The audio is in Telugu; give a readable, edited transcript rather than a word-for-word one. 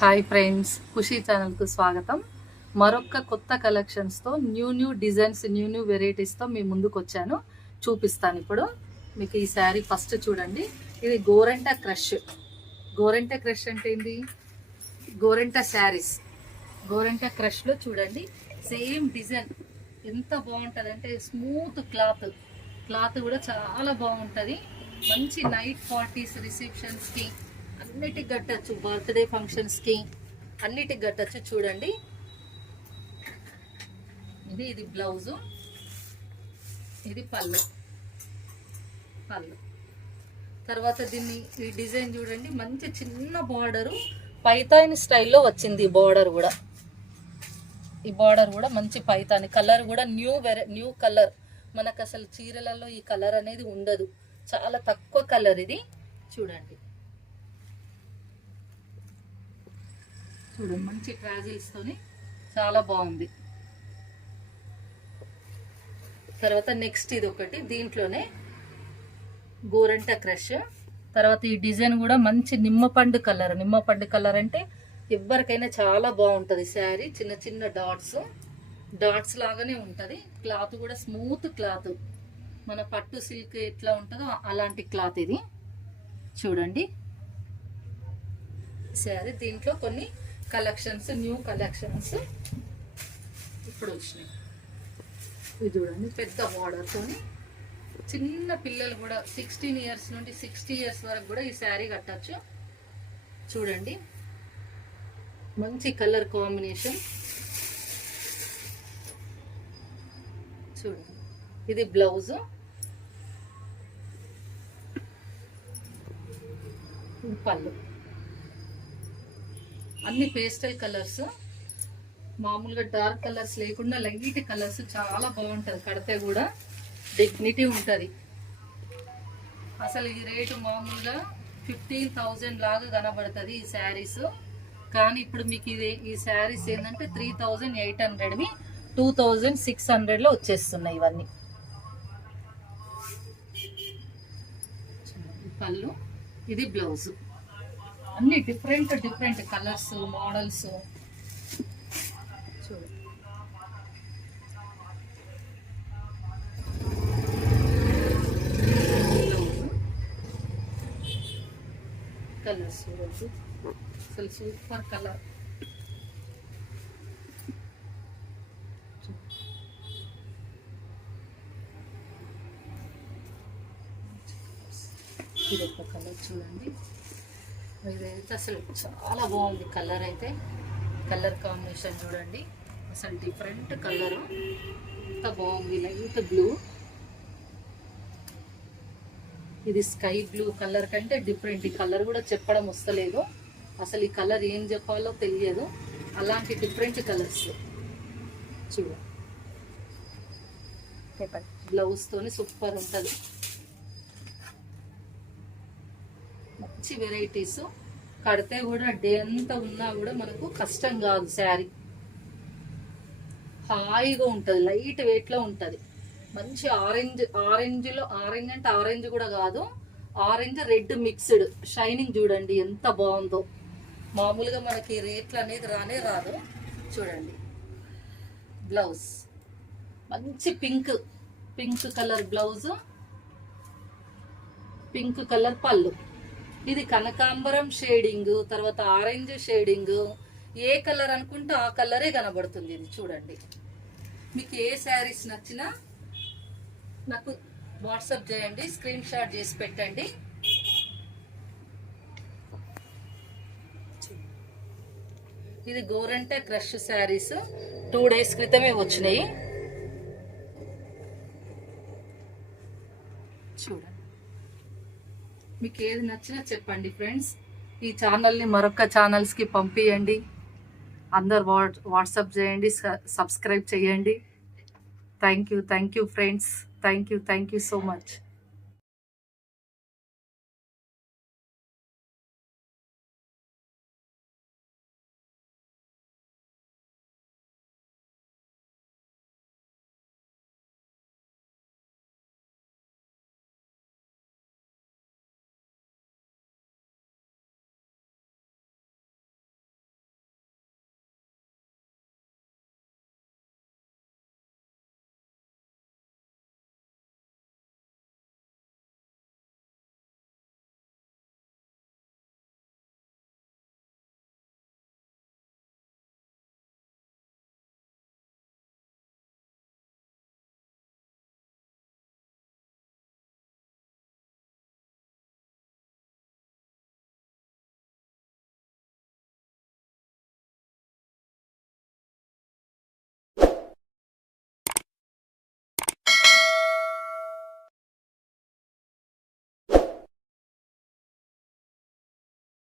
హాయ్ ఫ్రెండ్స్, ఖుషి ఛానల్కు స్వాగతం. మరొక కొత్త కలెక్షన్స్తో న్యూ డిజైన్స్, న్యూ వెరైటీస్తో మీ ముందుకు వచ్చాను. చూపిస్తాను ఇప్పుడు మీకు. ఈ శారీ ఫస్ట్ చూడండి. ఇది గోరెంటా క్రష్. గోరెంటా క్రష్ అంటే ఏంటి? గోరెంటా శారీస్. గోరెంటా క్రష్లో చూడండి, సేమ్ డిజైన్ ఎంత బాగుంటుంది అంటే స్మూత్ క్లాత్ కూడా చాలా బాగుంటుంది. మంచి నైట్ పార్టీస్, రిసెప్షన్స్కి అన్నిటికి కట్టచ్చు, బర్త్డే ఫంక్షన్స్కి అన్నిటికి కట్టచ్చు. చూడండి, ఇది బ్లౌజు, ఇది పళ్ళు. తర్వాత ఈ డిజైన్ చూడండి, మంచి చిన్న బార్డరు, పైతాని స్టైల్లో వచ్చింది. ఈ బార్డర్ కూడా మంచి పైతాని. కలర్ కూడా న్యూ కలర్. మనకు అసలు చీరలలో ఈ కలర్ అనేది ఉండదు, చాలా తక్కువ కలర్ ఇది. చూడండి మంచి ట్రాజిల్స్తోని చాలా బాగుంది. తర్వాత నెక్స్ట్ ఇది ఒకటి, దీంట్లోనే గోరెంటా క్రష్. తర్వాత ఈ డిజైన్ కూడా మంచి నిమ్మపండు కలర్ అంటే ఎవరికైనా చాలా బాగుంటుంది శారీ. చిన్న చిన్న డాట్స్ లాగానే ఉంటుంది. క్లాత్ కూడా స్మూత్ క్లాత్, మన పట్టు సిల్క్ ఎట్లా ఉంటుందో అలాంటి క్లాత్ ఇది. చూడండి శారీ. దీంట్లో కొన్ని కలెక్షన్స్, న్యూ కలెక్షన్స్ ఇప్పుడు వచ్చినాయి. ఇది చూడండి, పెద్ద బార్డర్తోని చిన్న పిల్లలు కూడా 16 ఇయర్స్ నుండి 60 ఇయర్స్ వరకు కూడా ఈ శారీ కట్టచ్చు. చూడండి మంచి కలర్ కాంబినేషన్. చూడండి, ఇది బ్లౌజు, పళ్ళు. అన్ని పేస్టల్ కలర్స్, మామూలుగా డార్క్ కలర్స్ లేకుండా లైట్ కలర్స్. చాలా బాగుంటుంది, కడితే కూడా డిగ్నిటీ ఉంటుంది. అసలు ఈ రేటు మామూలుగా 15,000 లాగా కనబడుతుంది ఈ శారీస్. కానీ ఇప్పుడు మీకు ఈ శారీస్ ఏంటంటే 3,800వి 2,600లో వచ్చేస్తున్నాయి ఇవన్నీ. పళ్ళు, ఇది బ్లౌజ్. అన్ని డిఫరెంట్ కలర్స్, మోడల్స్. చూడండి కలర్స్ చూడచ్చు, అసలు సూపర్ కలర్. ఇది ఒక కలర్ చూడండి, ఇదైతే అసలు చాలా బాగుంది. కలర్ కాంబినేషన్ చూడండి, అసలు డిఫరెంట్ కలర్, ఎంత బాగుంది. లైట్ బ్లూ, ఇది స్కై బ్లూ కలర్ కంటే డిఫరెంట్. ఈ కలర్ కూడా చెప్పడం వస్తలేదు, అసలు ఈ కలర్ ఏం చెప్పాలో తెలియదు. అలాంటి డిఫరెంట్ కలర్స్. చూడండి బ్లౌజ్ తోని సూపర్ ఉంటుంది. మంచి వెరైటీస్, కడితే కూడా డే అంతా ఉన్నా కూడా మనకు కష్టం కాదు. శారీ హాయిగా ఉంటుంది, లైట్ వెయిట్లో ఉంటుంది. మంచి ఆరెంజ్ అంటే ఆరెంజ్ కూడా కాదు, ఆరెంజ్ రెడ్ మిక్స్డ్ షైనింగ్. చూడండి ఎంత బాగుందో. మామూలుగా మనకి రేట్లు అనేది రాదు. చూడండి బ్లౌజ్ మంచి pink colour blouse, pink colour పళ్ళు. ఇది కనకాంబరం షేడింగ్, తర్వాత ఆరెంజ్ షేడింగ్. ఏ కలర్ అనుకుంటే ఆ కలరే కనబడుతుంది. ఇది చూడండి. మీకు ఏ శారీస్ నచ్చినా నాకు వాట్సాప్ చేయండి, స్క్రీన్ షాట్ చేసి పెట్టండి. ఇది గోరెంటా క్రష్ శారీస్ 2 డేస్ క్రితమే వచ్చినాయి. చూడండి, మీకు ఏది నచ్చినా చెప్పండి ఫ్రెండ్స్. ఈ ఛానల్ని మరొక ఛానల్స్కి పంపించండి. అందరు వాట్సాప్ చేయండి, సబ్స్క్రైబ్ చేయండి. Thank you friends. Thank you so much.